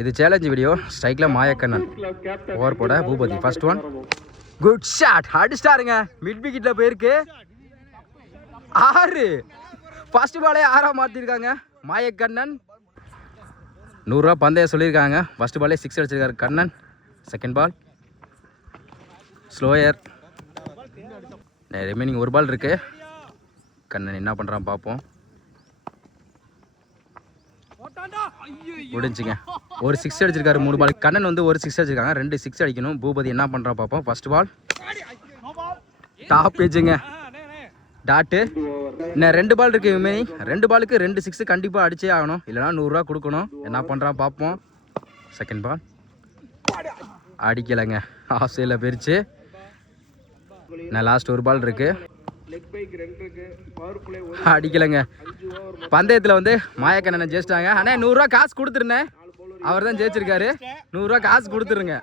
இது challenge video. ஸ்ட்ரைக்கில் Mayakannan over போட Boopathi. First one good shot, அடிச்சிட்டாருங்க. மிட் விக்கெட்டில் போயிருக்கு. 6. ஃபர்ஸ்ட் பாலே 6ஆக மாற்றிருக்காங்க மாயக்கண்ணன். 100 ரூபா பந்தயம் சொல்லியிருக்காங்க. ஃபர்ஸ்ட் பாலே 6 அடிச்சிருக்காரு Kannan. Second ball slower. Remaining ஒரு பால் இருக்கு. கண்ணன் என்ன பண்ணுறான் பார்ப்போம். முடிஞ்சுங்க. ஒரு 6 அடிச்சிருக்காரு 3 பால். கண்ணன் வந்து ஒரு 6 அடிச்சிருக்காங்க. 2 6 அடிக்கணும். பூபதி என்ன பண்ணுறான் பார்ப்போம். ஃபர்ஸ்ட் பால் டாப் பேஜுங்க. டாட்டு. இன்னும் 2 பால் இருக்கு. ரிமைனிங் 2 பாலுக்கு 2 6 கண்டிப்பாக அடிச்சே ஆகணும். இல்லைனா 100 ரூபா கொடுக்கணும். என்ன பண்ணுறான் பார்ப்போம். Second ball அடிக்கலைங்க. ஆஃப் சைடில் போயிருச்சு. நான் லாஸ்ட் ஒரு பால் இருக்கு. அடிக்கலைங்க. பந்தயத்தில் வந்து மாயக்கண்ணனை ஜெயிச்சிட்டாங்க. ஆனால் 100 ரூபா காசு கொடுத்துருந்தேன். அவர் தான் ஜெயிச்சிருக்காரு. 100 ரூபா காசு கொடுத்துருங்க.